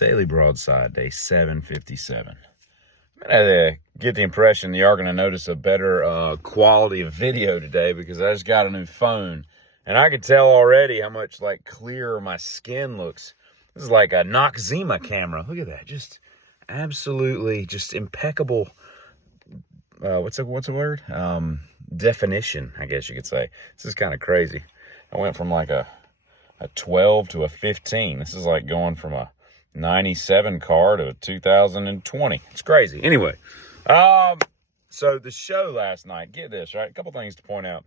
Daily Broadside, day 757. I'm going to get the impression that you are going to notice a better quality of video today because I just got a new phone. And I can tell already how much clearer my skin looks. This is like a Noxzema camera. Look at that. Just absolutely just impeccable. What's a word? Definition, I guess you could say. This is kind of crazy. I went from like a 12 to a 15. This is like going from a 97 car to a 2020. It's crazy. Anyway, so the show last night, get this, right? A couple things to point out.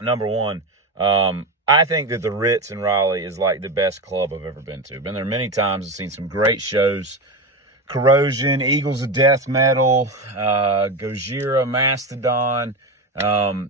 Number one, I think that the Ritz in Raleigh is like the best club I've ever been to. I've been there many times. I've seen some great shows. Corrosion, Eagles of Death Metal, Gojira, Mastodon,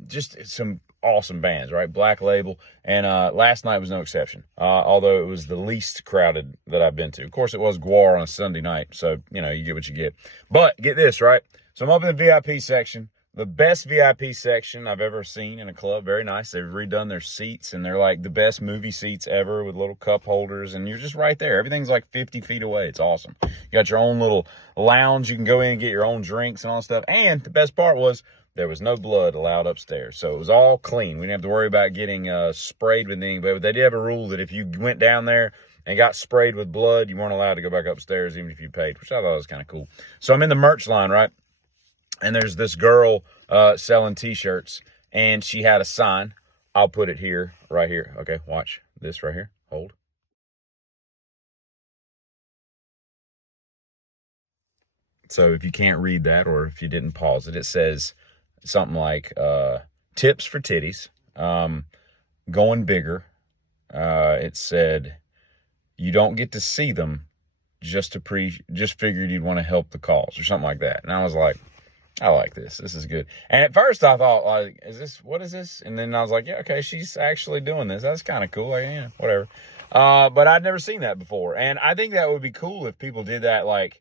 just some awesome bands, right? Black Label. And last night was no exception, although it was the least crowded that I've been to. Of course, it was Guar on a Sunday night, so, you get what you get. But get this, right? So I'm up in the VIP section, the best VIP section I've ever seen in a club. Very nice. They've redone their seats, and they're like the best movie seats ever with little cup holders, and you're just right there. Everything's like 50 feet away. It's awesome. You got your own little lounge. You can go in and get your own drinks and all that stuff. And the best part was there was no blood allowed upstairs. So it was all clean. We didn't have to worry about getting sprayed with anything. But they did have a rule that if you went down there and got sprayed with blood, you weren't allowed to go back upstairs even if you paid, which I thought was kind of cool. So I'm in the merch line, right? And there's this girl selling T-shirts, and she had a sign. I'll put it here, right here. Okay, watch this right here. Hold. So if you can't read that, or if you didn't pause it, it says something like tips for titties, going bigger. It said you don't get to see them, just figured you'd want to help the cause, or something like that. And I was like, I like this. This is good. And at first I thought, like, what is this? And then I was like, yeah, okay, she's actually doing this. That's kind of cool. Like, yeah, whatever. But I'd never seen that before. And I think that would be cool if people did that, like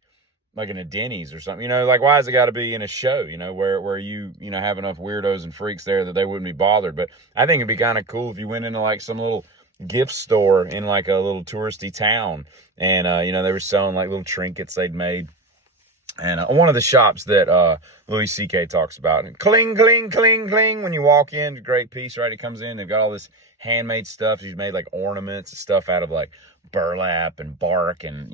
in a Denny's or something. Like, why has it got to be in a show, where you have enough weirdos and freaks there that they wouldn't be bothered. But I think it'd be kind of cool if you went into like some little gift store in like a little touristy town, and they were selling like little trinkets they'd made. And one of the shops that Louis C.K. talks about, and cling, cling, cling, cling, when you walk in, great piece, right? He comes in, they've got all this handmade stuff. He's made like ornaments and stuff out of like burlap and bark and,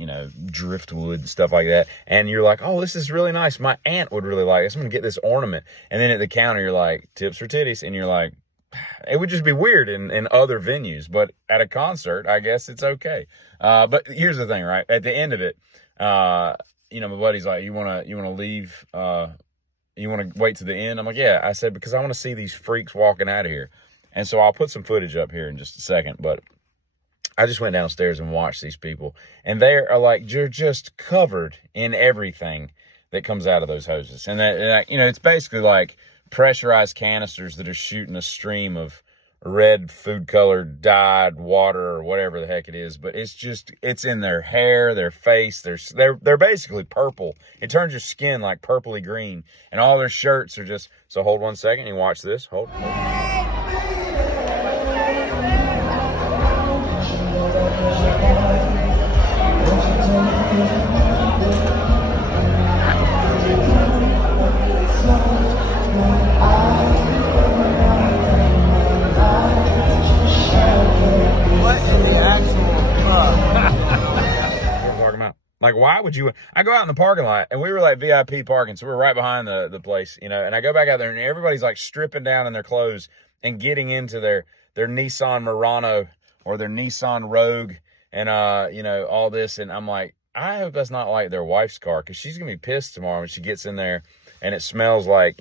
driftwood and stuff like that. And you're like, oh, this is really nice. My aunt would really like this. I'm going to get this ornament. And then at the counter, you're like, tips for titties. And you're like, it would just be weird in other venues. But at a concert, I guess it's okay. But here's the thing, right? At the end of it, my buddy's like, you want to leave, you want to wait to the end? I'm like, yeah. I said, because I want to see these freaks walking out of here. And so I'll put some footage up here in just a second, but I just went downstairs and watched these people, and they are like, you're just covered in everything that comes out of those hoses. And that, it's basically like pressurized canisters that are shooting a stream of red food colored dyed water or whatever the heck it is, but it's in their hair, their face, they're basically purple. It turns your skin like purpley green, and all their shirts are just, so hold 1 second and watch this. Hold. Like, why would you? I go out in the parking lot, and we were like VIP parking, so we're right behind the place, and I go back out there, and everybody's like stripping down in their clothes and getting into their Nissan Murano or their Nissan Rogue, and all this, and I'm like, I hope that's not like their wife's car, because she's gonna be pissed tomorrow when she gets in there and it smells like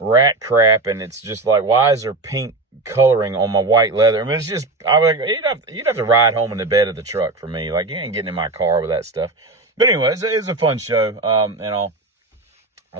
rat crap, and it's just like, why is there pink coloring on my white leather? I mean, it's just, I was like, you'd have to ride home in the bed of the truck for me. Like, you ain't getting in my car with that stuff. But anyway, it's a fun show. And I'll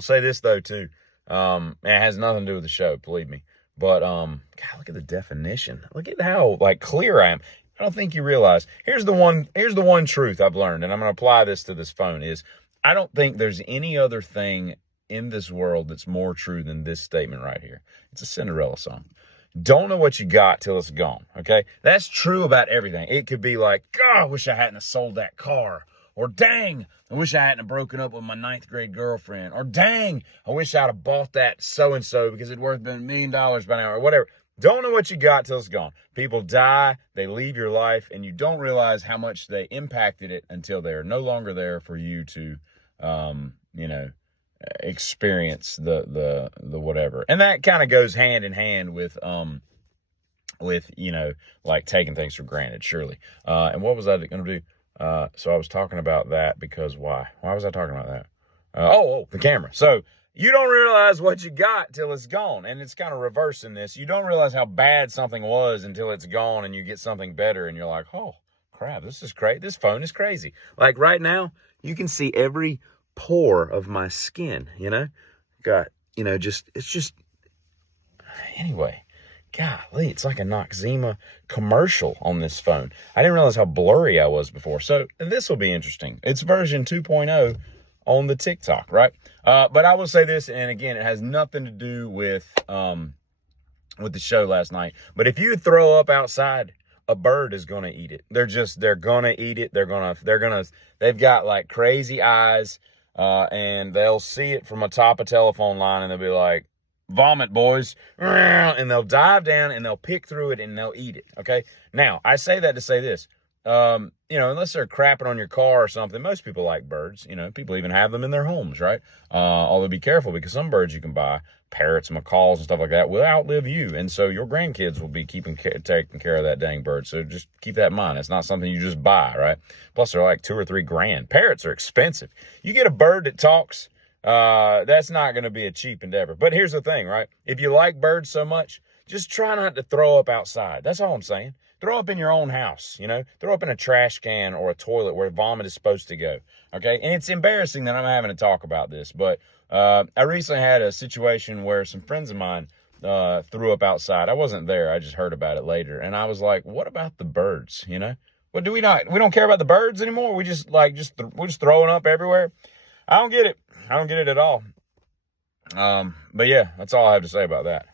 say this though too. It has nothing to do with the show, believe me. But God, look at the definition. Look at how like clear I am. I don't think you realize. Here's the one truth I've learned, and I'm going to apply this to this phone, is I don't think there's any other thing in this world that's more true than this statement right here. It's a Cinderella song. Don't know what you got till it's gone, okay? That's true about everything. It could be like, God, I wish I hadn't have sold that car. Or dang, I wish I hadn't have broken up with my 9th grade girlfriend. Or dang, I wish I'd have bought that so-and-so because it'd worth $1 million by now, or whatever. Don't know what you got till it's gone. People die, they leave your life, and you don't realize how much they impacted it until they're no longer there for you to, experience the whatever. And that kind of goes hand in hand with like taking things for granted, surely. And what was I going to do? So I was talking about that because why was I talking about that? The camera. So you don't realize what you got till it's gone. And it's kind of reversing this. You don't realize how bad something was until it's gone and you get something better and you're like, oh crap, this is great. This phone is crazy. Like right now, you can see every pore of my skin, anyway, golly, it's like a Noxzema commercial on this phone. I didn't realize how blurry I was before. So this will be interesting. It's version 2.0 on the TikTok, right? But I will say this, and again, it has nothing to do with the show last night. But if you throw up outside, a bird is going to eat it. They're going to eat it. They've got like crazy eyes, and they'll see it from atop a telephone line and they'll be like, vomit, boys, and they'll dive down and they'll pick through it and they'll eat it. Okay. Now I say that to say this, unless they're crapping on your car or something, most people like birds, people even have them in their homes, right? Although be careful because some birds you can buy, parrots, macaws and stuff like that, will outlive you. And so your grandkids will be taking care of that dang bird. So just keep that in mind. It's not something you just buy, right? Plus they're like $2 or $3 grand. Parrots are expensive. You get a bird that talks, that's not going to be a cheap endeavor. But here's the thing, right? If you like birds so much, just try not to throw up outside. That's all I'm saying. Throw up in your own house, throw up in a trash can or a toilet where vomit is supposed to go. Okay. And it's embarrassing that I'm having to talk about this, but, I recently had a situation where some friends of mine, threw up outside. I wasn't there. I just heard about it later. And I was like, what about the birds? What do we don't care about the birds anymore. We just we're just throwing up everywhere. I don't get it. I don't get it at all. But yeah, that's all I have to say about that.